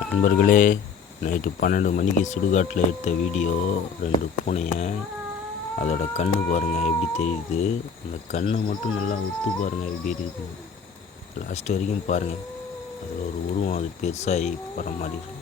நண்பர்களே நைட்டு பன்னெண்டு மணிக்கு சுடுகாட்டில் எடுத்த வீடியோ ரெண்டு பூனையை அதோட கண் பாருங்கள் எப்படி தெரியுது? அந்த கண்ணை மட்டும் நல்லா ஒத்து பாருங்கள் எப்படி இருக்குது லாஸ்ட் வரைக்கும் பாருங்கள் அதில் ஒரு உருவம் அது பெருசாகி போகிற மாதிரி இருக்கும்